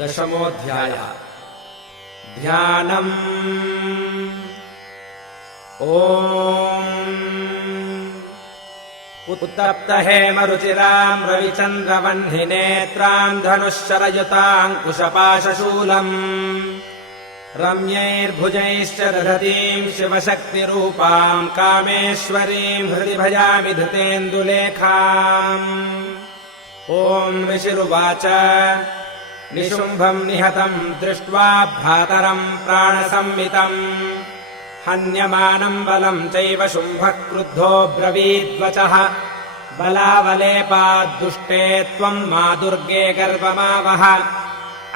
दशमोऽध्यायः। ध्यानम्। ॐ उत्तप्तहेमरुचिराम् रविचन्द्रवह्निनेत्राम् धनुश्शरयुताङ्कुशपाशशूलम् रम्यैर्भुजैश्च दधतीम् शिवशक्तिरूपाम् कामेश्वरीम् हृदि भजामि धृतेन्दुलेखाम्। ॐ ऋषिरुवाच निशुम्भम् निहतम् दृष्ट्वा भ्रातरम् प्राणसंवितम् हन्यमानम् बलम् चैव शुम्भः क्रुद्धो ब्रवीद्वचः बलावलेपाद्दुष्टे त्वम् मा दुर्गे गर्वमावह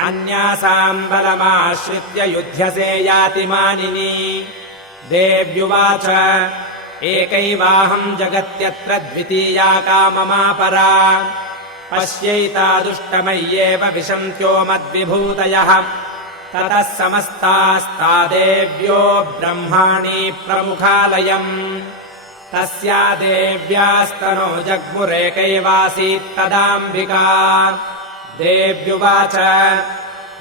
अन्यासाम् बलमाश्रित्य युध्यसे याति मानिनी। देव्युवाच एकैवाहम् जगत्यत्र द्वितीया का ममापरा पश्यैतादुष्टमय्येव विशन्त्यो मद्विभूतयः। ततः समस्तास्ता देव्यो ब्रह्माणि प्रमुखालयम् तस्या देव्यास्तनो जग्मुरेकैवासीत्तदाम्बिका। देव्युवाच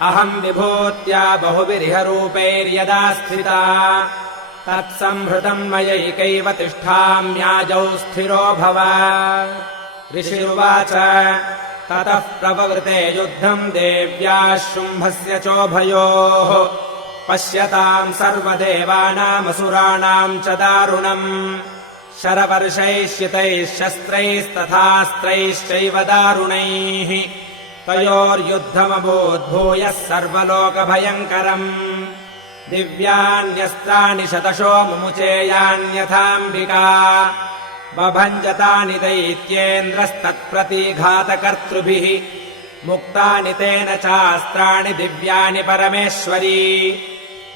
अहम् विभूत्या बहुविरिहरूपैर्यदा स्थिता तत्संहृतम् मयैकैव तिष्ठाम्याजौ स्थिरो भव। ऋषिरुवाच ततः प्रववृते युद्धम् देव्याः शुम्भस्य चोभयोः पश्यताम् सर्वदेवानामसुराणाम् च दारुणम् शरवर्षैः शितैः शस्त्रैस्तथास्त्रैश्चैव दारुणैः तयोर्युद्धमभूद्भूयः सर्वलोकभयङ्करम्। दिव्यान्यस्त्राणि शतशो मुमुचेयान्यथाम्बिका बभञ्जतानि दैत्येन्द्रस्तत्प्रतिघातकर्तृभिः मुक्तानि तेन चास्त्राणि दिव्यानि परमेश्वरी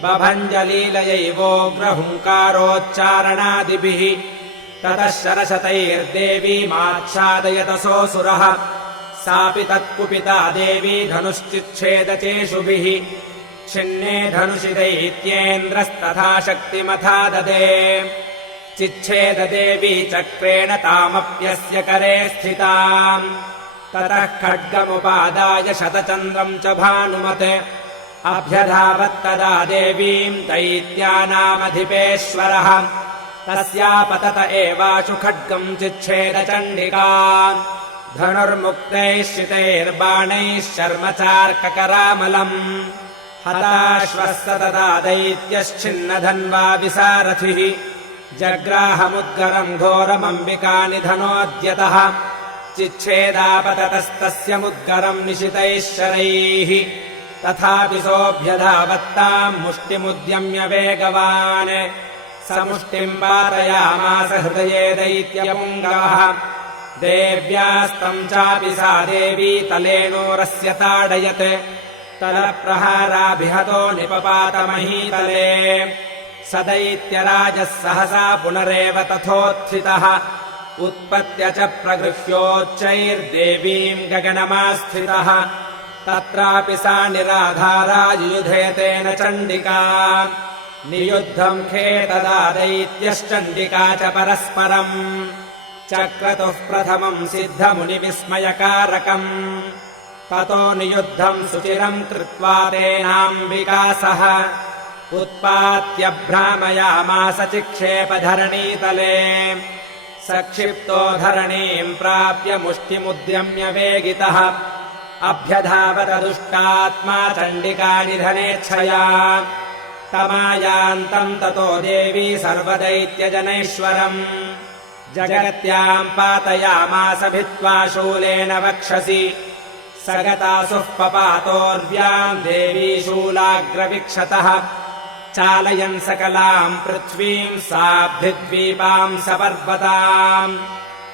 बभञ्जलीलयैवोग्रहुङ्कारोच्चारणादिभिः। ततः शरशतैर्देवीमाच्छादयतसोऽसुरः सापि तत्कुपिता देवी धनुश्चिच्छेदचेषुभिः छिन्ने धनुषि दैत्येन्द्रस्तथा शक्तिमथा ददे चिच्छेददेवी चक्रेण तामप्यस्य करे स्थिताम्। ततः खड्गमुपादाय शतचन्द्रम् च भानुमते अभ्यधावत्तदा देवीम् दैत्यानामधिपेश्वरः तस्यापतत एवाशु खड्गम् चिच्छेदचण्डिका धनुर्मुक्तैः शितैर्बाणैः शर्मचार्ककरामलम् हताश्वस्य तदा दैत्यश्चिन्नधन्वा विसारथिः जग्राहमुद्गरम् घोरमम्बिकानिधनोऽद्यतः चिच्छेदापततस्तस्य मुद्गरम् निशितैः शरैः तथापि सोऽभ्यधावत्ताम् मुष्टिमुद्यम्य वेगवान् समुष्टिम् पातयामास हृदये दैत्यपुङ्गवः। देव्यास्तम् चापि सा देवी तलेनोरस्य ताडयत् तलप्रहाराभिहतो निपपातमहीतले स दैत्यराजः सहसा पुनरेव तथोत्थितः उत्पत्य च प्रगृह्योच्चैर्देवीम् गगनमास्थितः तत्रापि सा निराधारा युयुधे तेन चण्डिका नियुद्धम् खे तदा दैत्यश्चण्डिका च परस्परम् चक्रतुः प्रथमम् सिद्धमुनिविस्मयकारकम् ततो नियुद्धम् सुचिरम् कृत्वा तेनाम्बिका सह उत्पात्य भ्रामयामास चिक्षेपधरणीतले सक्षिप्तो धरणीम् प्राप्य मुष्टिमुद्यम्य वेगितः अभ्यधावत दुष्टात्मा चण्डिकानिधनेच्छया तमायान्तम् ततो देवी सर्वदैत्यजनैश्वरम् जगत्याम् पातयामास भित्त्वा शूलेन वक्षसि सगतासुः पपातोर्व्याम् देवी शूलाग्रविक्षतः चालयन् सकलाम् पृथ्वीम् साब्धिद्वीपाम् सपर्वताम्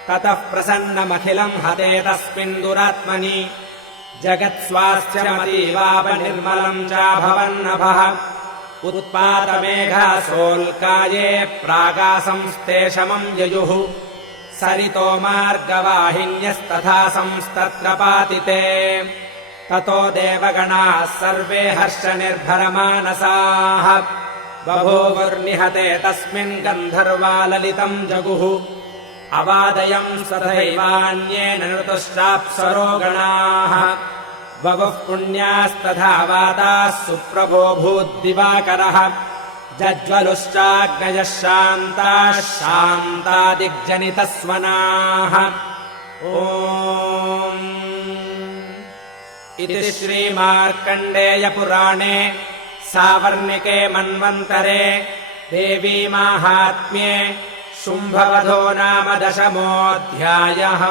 ततः प्रसन्नमखिलम् हते तस्मिन् दुरात्मनि जगत्स्वास्थ्यमतीवापनिर्मलम् चाभवन्नभः उत्पातमेघासोल्काये प्रागासंस्ते शमम् ययुः सरितो मार्गवाहिन्यस्तथा संस्तत्र पातिते ततो देवगणाः सर्वे हर्षनिर्भरमानसाः बभूवुर्निहते तस्मिन् गन्धर्वा ललितम् जगुः अवादयम् सदैवान्येन नृतुश्चाप्सरो गणाः ववुः पुण्यास्तथा वाताः सुप्रभो भूद्दिवाकरः जज्वलुश्चाग्नयः शान्ताः शान्तादिग्जनितस्वनाः ओम् इति श्रीमार्कण्डेयपुराणे सावर्णिके मन्वन्तरे देवी माहात्म्ये शुम्भवधो नाम 10मोऽध्यायः।